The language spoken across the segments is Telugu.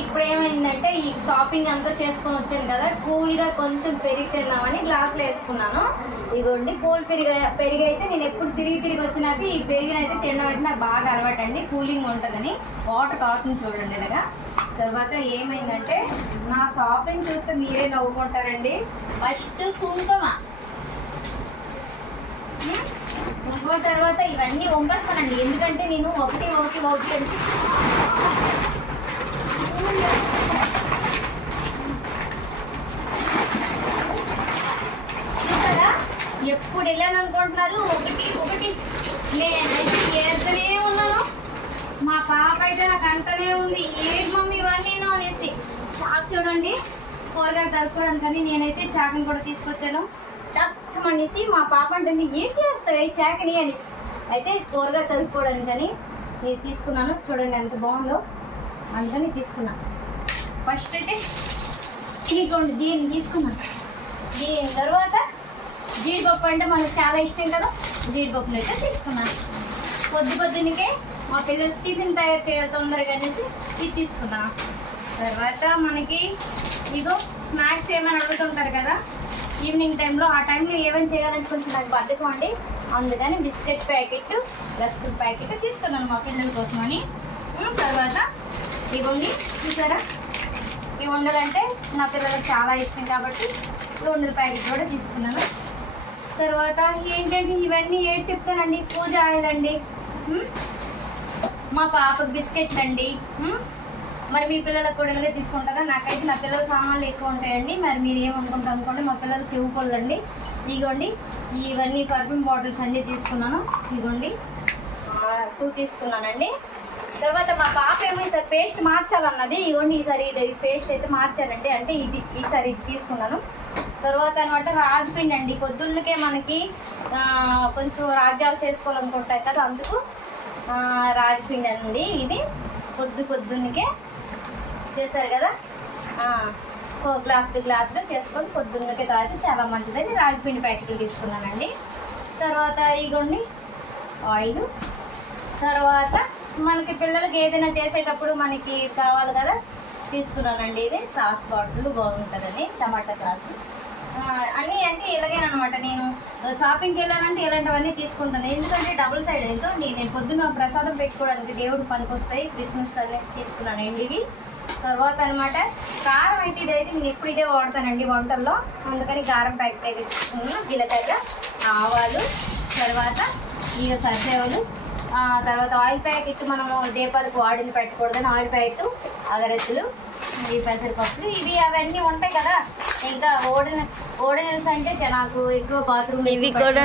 ఇప్పుడు ఏమైందంటే ఈ షాపింగ్ అంతా చేసుకొని వచ్చాను కదా, కూల్గా కొంచెం పెరిగి తిన్నామని గ్లాస్లో వేసుకున్నాను. ఇదిగోండి కూల్ పెరిగి అయితే నేను ఎప్పుడు తిరిగి వచ్చినాక ఈ పెరిగినైతే తినడం అయితే నాకు బాగా అలవాటు అండి, కూలింగ్ ఉంటుందని. వాటర్ కాకుండా చూడండి ఇలాగా. తర్వాత ఏమైందంటే నా షాపింగ్ చూస్తే మీరే నవ్వుకుంటారండి. ఫస్ట్ కుంకుమ, తర్వాత ఇవన్నీ వంపేస్తానండి, ఎందుకంటే నేను ఒకటి అంటే చూసారా ఎప్పుడు వెళ్ళాను అనుకుంటున్నారు. ఒకటి నేనైతే ఏదనే ఉన్నాను, మా పాప అయితే నాకు అంటనే ఉంది ఏంటి మమ్మీ ఇవన్నీ అనేసి. చాక్ చూడండి కూరగాయలు తరుపుకోవడానికని నేనైతే చాకుని కూడా తీసుకొచ్చాను. అనేసి మా పాప అంటే ఏం చేస్తావు ఈ చాకని అనేసి, అయితే కూరగాయలు తరుపుకోవడానికని నేను తీసుకున్నాను. చూడండి ఎంత బాగుందో, అందుకని తీసుకున్నాను. ఫస్ట్ అయితే ఇదిగోండి దీన్ని తీసుకున్నాను. దీని తర్వాత జీడిపప్పు అంటే మనకు చాలా ఇష్టం కదా, జీడిపప్పును అయితే తీసుకున్నాను. పొద్దునికే మా పిల్లలు టిఫిన్ తయారు చేయాలి తొందరగా అనేసి ఇది తీసుకున్నాను. తర్వాత మనకి ఇగో స్నాక్స్ ఏమైనా అడుగుతుంటారు కదా ఈవినింగ్ టైంలో, ఆ టైంలో ఏమైనా చేయాలంటే కొంచెం నాకు బద్ధకం అండి, అందుకని బిస్కెట్ ప్యాకెట్ రస్కుల ప్యాకెట్ తీసుకున్నాను మా పిల్లల కోసమని. తర్వాత ఇవ్వండి చూసారా, ఈ ఉండలంటే నా పిల్లలకు చాలా ఇష్టం కాబట్టి ఈ ఉండల ప్యాకెట్ కూడా తీసుకున్నాను. తర్వాత ఏంటంటే ఇవన్నీ ఏడు చెప్తానండి, పూజ ఆయిల్ అండి, మా పాపకు బిస్కెట్లు అండి. మరి మీ పిల్లలకు కూడా ఇలాగే తీసుకుంటారా? నాకైతే నా పిల్లల సామాన్లు ఎక్కువ ఉంటాయండి, మరి మీరు ఏమనుకుంటారు అనుకోండి. మా పిల్లలకు చెవుకోళ్ళు అండి, ఇదిగోండి ఇవన్నీ పర్ఫ్యూమ్ బాటిల్స్ అన్నీ తీసుకున్నాను. ఇదిగోండి 2 తీసుకున్నానండి. తర్వాత మా పాప ఏమో ఈసారి పేస్ట్ మార్చాలన్నది, ఇదిగోండి ఈసారి ఇది పేస్ట్ అయితే మార్చానండి, అంటే ఈసారి ఇది తీసుకున్నాను. తర్వాత అనమాట రాగిపిండి అండి, పొద్దున్నకే మనకి కొంచెం రాజ్యాలు చేసుకోవాలనుకుంటాయి కదా, అందుకు రాగిపిండి అండి. ఇది పొద్దున్నకే చేశారు కదా, గ్లాసులో చేసుకొని పొద్దున్నకే తాగితే చాలా మంచిదని రాగిపిండి ప్యాకెట్లు తీసుకున్నానండి. తర్వాత ఇగోండి ఆయిల్. తర్వాత మనకి పిల్లలకి ఏదైనా చేసేటప్పుడు మనకి కావాలి కదా, తీసుకున్నానండి. ఇది సాస్ బాటిల్ బాగుంటుందని, టమాటా సాస్ అన్నీ అంటే ఇలాగేనమాట. నేను షాపింగ్కి వెళ్ళానంటే ఇలాంటివన్నీ తీసుకుంటాను, ఎందుకంటే డబుల్ సైడ్ ఏదో నేను పొద్దున్న ప్రసాదం పెట్టుకోవడానికి దేవుడు పనికి వస్తాయి, క్రిస్మస్ అనేసి తీసుకున్నాను ఇవి. తర్వాత అనమాట కారం అయితే ఇదైతే నేను ఎప్పుడు ఇదే వాడతానండి వంటల్లో, అందుకని కారం ప్యాకెట్ అయితే తీసుకున్నాను. జీలకర్ర, ఆవాలు, తర్వాత ఇక సరిసేవలు, తర్వాత ఆయిల్ ప్యాకెట్ మనము దీపాలకు వాడిని పెట్టకూడదని ఆయిల్ ప్యాకెట్, అగరత్తులు, ఈ పెసరపప్పులు ఇవి అవన్నీ ఉంటాయి కదా. ఇంకా ఓడనల్స్ అంటే నాకు ఎక్కువ బాత్రూమ్ ఇవి కూడా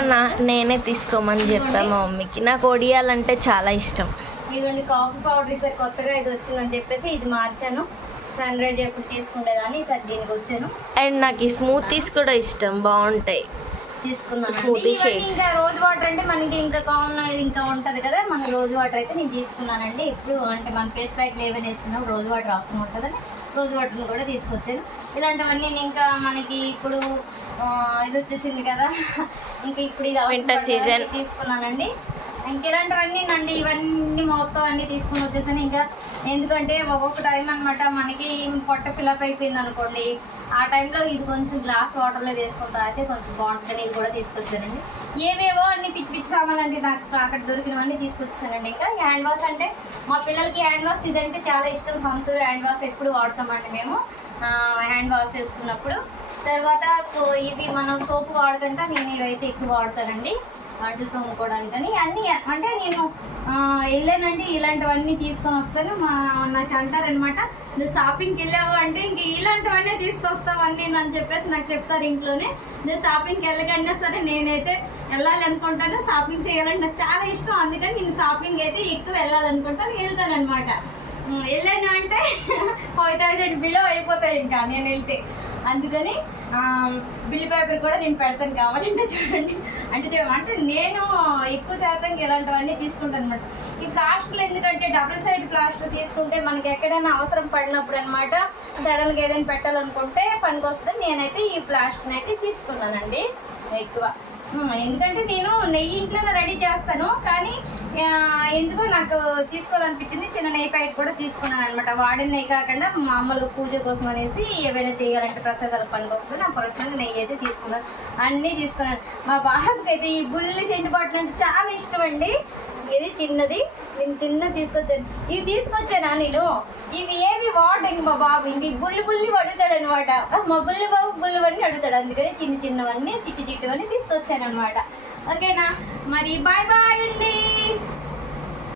నేనే తీసుకోమని చెప్పాను మా మమ్మీకి, నాకు ఒడియాలంటే చాలా ఇష్టం. ఇదిగోండి కాఫీ పౌడర్ ఈసారి కొత్తగా ఇది వచ్చిందని చెప్పేసి ఇది మార్చాను. సన్ రైజ్ ఎప్పుడు తీసుకుండేదాన్ని, ఈసారి దీనికి వచ్చాను. అండ్ నాకు ఈ స్మూతీస్ కూడా ఇష్టం, బాగుంటాయి తీసుకున్నాను. Smoothie shakes. ఇంకా రోజ్ వాటర్ అంటే మనకి ఇంకా కామన్ ఇంకా ఉంటుంది కదా, మన రోజ్ వాటర్ అయితే నేను తీసుకున్నానండి. ఎప్పుడు అంటే మన ఫేస్ ప్యాక్లు ఏమైనా వేసుకున్నాం రోజ్ వాటర్ అవసరం ఉంటుందని రోజ్ వాటర్ని కూడా తీసుకొచ్చాను. ఇలాంటివన్నీ ఇంకా మనకి ఇప్పుడు ఇది వచ్చేసింది కదా, ఇంకా ఇప్పుడు ఇది వింటర్ సీజన్ తీసుకున్నానండి. ఇంక ఇలాంటివన్నీ అండి, ఇవన్నీ మొత్తం అన్నీ తీసుకుని వచ్చేసాను. ఇంకా ఎందుకంటే ఒక్కొక్క టైం అనమాట మనకి పొట్ట ఫిలప్ అయిపోయింది అనుకోండి, ఆ టైంలో ఇది కొంచెం గ్లాస్ వాటర్లో తీసుకుంటా అయితే కొంచెం బాగుంటుంది. ఇది కూడా తీసుకొచ్చానండి. ఏవేవో అన్ని పిచ్చి సామాన్లు అండి నాకు అక్కడ దొరికినవన్నీ తీసుకొచ్చానండి. ఇంకా హ్యాండ్ వాష్ అంటే మా పిల్లలకి హ్యాండ్ వాష్ ఇదంటే చాలా ఇష్టం. సంతూర్ హ్యాండ్ వాష్ ఎప్పుడు వాడతామండి మేము హ్యాండ్ వాష్ చేసుకున్నప్పుడు. తర్వాత ఇవి మనం సోపు వాడకుండా నేను ఇవైతే ఎక్కువ వాడతానండి వాటితో తోముకోవడానికని. అన్నీ అంటే నేను వెళ్ళానంటే ఇలాంటివన్నీ తీసుకొని వస్తాను. నాకు అంటారనమాట, నువ్వు షాపింగ్కి వెళ్ళావు అంటే ఇంక ఇలాంటివన్నీ తీసుకొస్తావు అన్నీ అని చెప్పేసి నాకు చెప్తారు ఇంట్లోనే. నువ్వు షాపింగ్కి వెళ్ళకంటే సరే నేనైతే వెళ్ళాలి అనుకుంటాను, షాపింగ్ చేయాలంటే నాకు చాలా ఇష్టం, అందుకని నేను షాపింగ్ అయితే ఎక్కువ వెళ్ళాలనుకుంటాను, వెళ్తాను అనమాట. వెళ్ళాను అంటే 5000 బిలో అయిపోతాయి ఇంకా నేను వెళ్తే, అందుకని బిల్ పేపర్ కూడా నేను పెడతాను కావాలంటే చూడండి. అంటే నేను ఎక్కువ శాతం ఇలాంటివన్నీ తీసుకుంటాను అనమాట. ఈ ప్లాస్టర్లు ఎందుకంటే డబుల్ సైడ్ ప్లాస్టర్ తీసుకుంటే మనకి ఎక్కడైనా అవసరం పడినప్పుడు అనమాట, సడన్గా ఏదైనా పెట్టాలనుకుంటే పనికి వస్తుంది. నేనైతే ఈ ప్లాస్టర్ని అయితే తీసుకున్నానండి ఎక్కువ. ఎందుకంటే నేను నెయ్యి ఇంట్లోనే రెడీ చేస్తాను, కానీ ఎందుకో నాకు తీసుకోవాలనిపించింది. చిన్న నెయ్యి ప్యాకెట్ కూడా తీసుకున్నాను అనమాట. వాడిన నెయ్యి కాకుండా మామూలు పూజ కోసం అనేసి ఏవైనా చేయాలంటే ప్రసాదాలకు పనికి వస్తుంది. నా పర్సనల్గా నెయ్యి అయితే తీసుకున్నాను, అన్నీ తీసుకున్నాను. మా బాబుకి అయితే ఈ బుల్లి సెంటు బాటిల్ అంటే చాలా ఇష్టం అండి. ఇది చిన్నది, నేను చిన్నది తీసుకొచ్చాను. ఇవి తీసుకొచ్చానా నేను, ఇవి ఏవి వాడండి మా బాబు, ఇంక బుల్లి అడుగుతాడు అనమాట. మా బుల్లి బాబు బుల్లివన్నీ అడుగుతాడు, అందుకని చిన్నవన్నీ చిట్టువన్నీ తీసుకొచ్చాను అనమాట. ఓకేనా, మరి బాయ్ బాయ్ అండి.